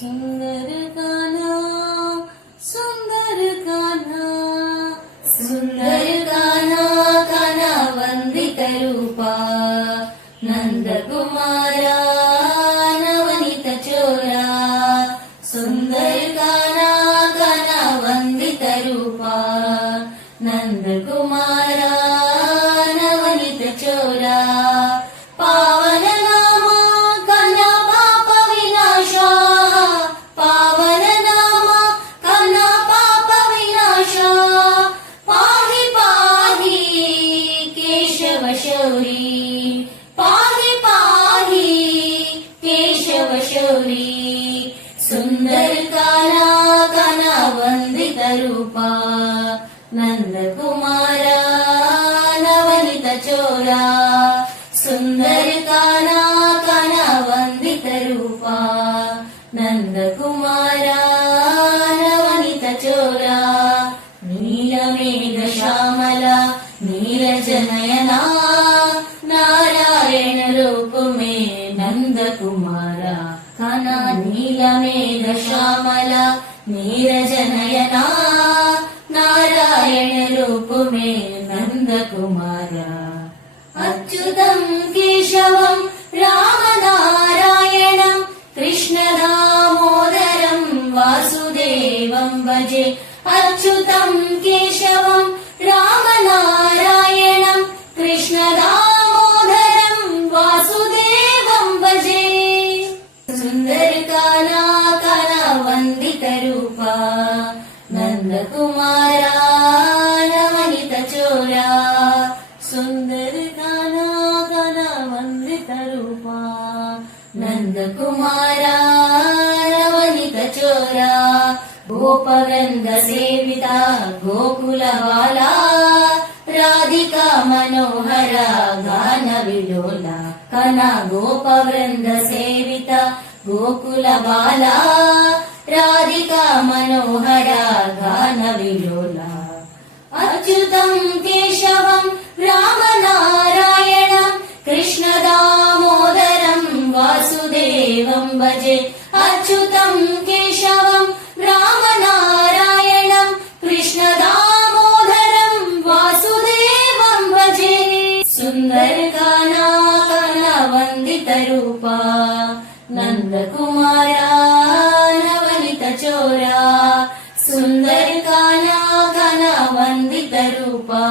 सुंदर कान्हा सुंदर कान्हा सुंदर कान्हा कान्हा वंदित रूपा नंद कुमारा नवनीत चोरा सुंदर कान्हा कान्हा वंदित रूपा नंद कुमारा नवनीत चोरा पावन नामा कान्हा पाप विनाशा पावन नामा कान्हा पाप विनाशा पाहि पाहि केशव शौरी पाहि पाहि केशव शौरी सुंदर कान्हा कान्हा वंदित रूपा नंद कुमारा नवनीत चोरा सुंदर कान्हा कान्हा वंदित रूपा नंद कुमारा नवनीत चोरा नीलमेघ श्यामला नीरजनयना नारायण रूप में नंद कुमारा कान्हा नीलमेघ श्यामला नीरजनयना नारायण रूप में नंद कुमारा अच्युतं केशवं राम नारायणं कृष्ण दामोदरं वासुदेवं भजे अच्युतं केशवं राम नारायणं कृष्ण दामोदरं वासुदेवं भजे सुंदर कान्हा कान्हा वंदित रूपा नंद कुमारा नवनीत चोरा सुंदर कान्हा कान्हा वंदित रूपा नंद कुमारा नवनीत चोरा गोपवृंद सेविता गोकुल बाला राधिका मनोहरा गान विलोला कान्हा गोपवृंद सेविता गोकुल बाला राधिका मनोहरा गान विलोला अच्युतं केशवं राम नारायणं कृष्ण दामोदरं वासुदेवं भजे अच्युतं केशवं राम नारायणं कृष्ण दामोदरं वासुदेवं भजे सुंदर कान्हा कान्हा वंदित रूपा नंद कुमारा नवनीत चोरा सुंदर कान्हा कान्हा वंदित रूपा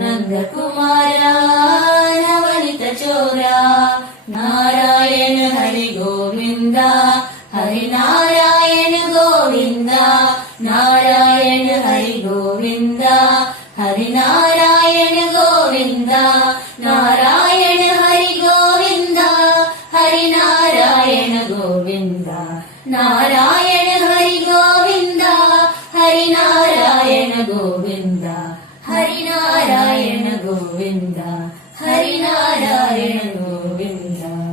नंद कुमारा नवनीत चोरा नारायण हरि गोविंदा हरि नारायण गोविंदा नारायण हरि गोविंदा हरि नारायण गोविंदा नारायण हरि गोविंदा हरि नारायण गोविंदा नारायण हरि गोविंदा हरि नारायण गोविंदा हरि नारायण गोविंदा हरि नारायण गोविंदा।